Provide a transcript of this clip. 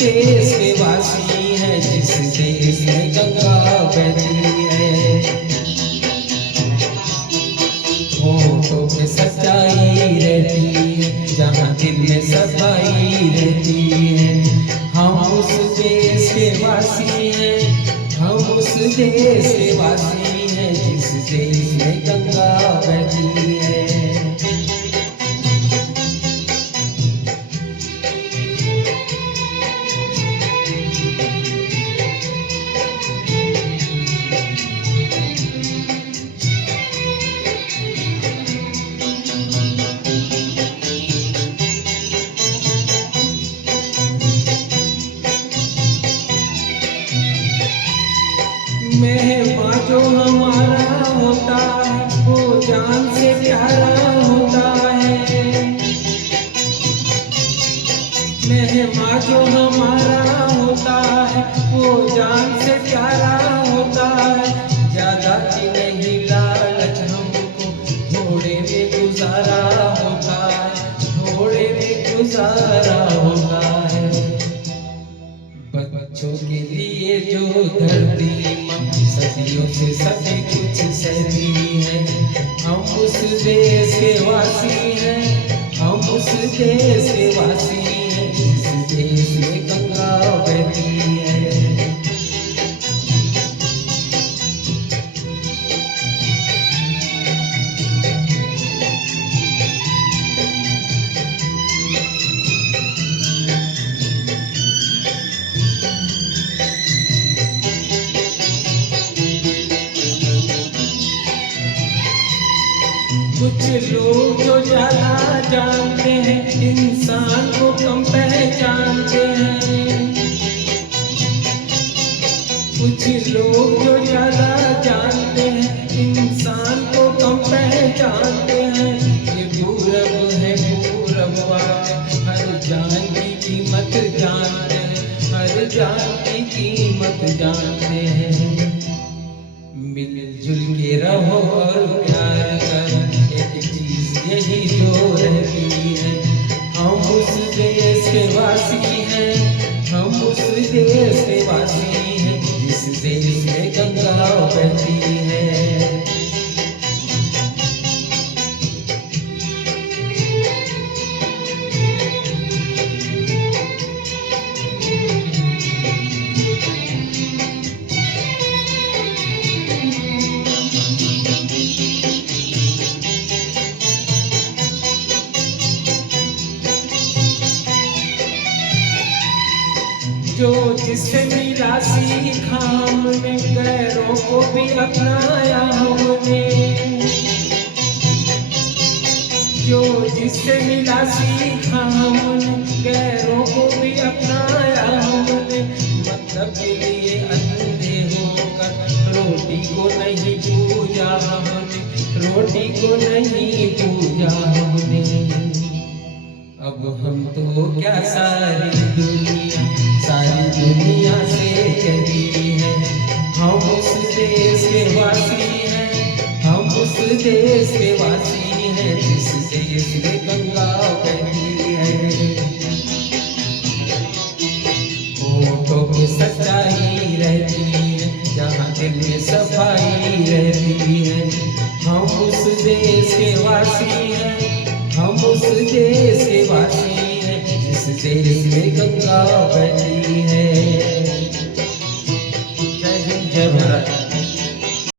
देश के वासी हैं जिस देश में गंगा बहती है। होठों पे सच्चाई रहती है जहाँ दिल में सफाई रहती है। हम उस देश के वासी हैं, हम उस देश के वासी हैं जिस देश में गंगा बहती है। मेहमान जो हमारा होता है वो जान से प्यारा होता है। मेहमान जो हमारा होता है वो जान से प्यारा होता है। ज्यादा की नहीं लालच हमको थोड़े में गुजारा होता है, थोड़े में गुजारा होता है। बच्चों के लिए जो धरती सदियों से सभी कुछ सहती है। हम उस देश के वासी हैं, हम उस देश के वासी हैं जिस देश में गंगा बहती है। कुछ लोग जो ज्यादा जानते हैं इंसान को कम पहचानते हैं। कुछ लोग जो ज्यादा जानते हैं इंसान को कम पहचानते हैं। ये पूरब है पूरब वाले हर जान की कीमत जानते हैं, हर जान की कीमत जानते हैं। मिलजुल के रहो और प्यार करो, एक चीज यही जो रहती है। हम उस देश के वासी हैं, हम उस देश के वासी हैं जिस देश में गंगा बहती है। जो जिससे मिला सीखा हमने, गैरों को भी अपनाया हमने। जो जिससे मिला सीखा हमने, गैरों को भी अपनाया हमने। मतलब के लिए अंधे होकर रोटी को नहीं पूजा हमने, रोटी को नहीं पूजा हमने। अब हम तो क्या सारी दुनिया से कहती है। हम उस देश के वासी हैं, हम उस देश के वासी हैं जिस देश में गंगा बहती है। होठों पे सच्चाई रहती है जहाँ दिल में सफाई रहती है। हम उस देश के वासी हैं, हम उस देश के वासी हैं जिस देश में गंगा बहती है।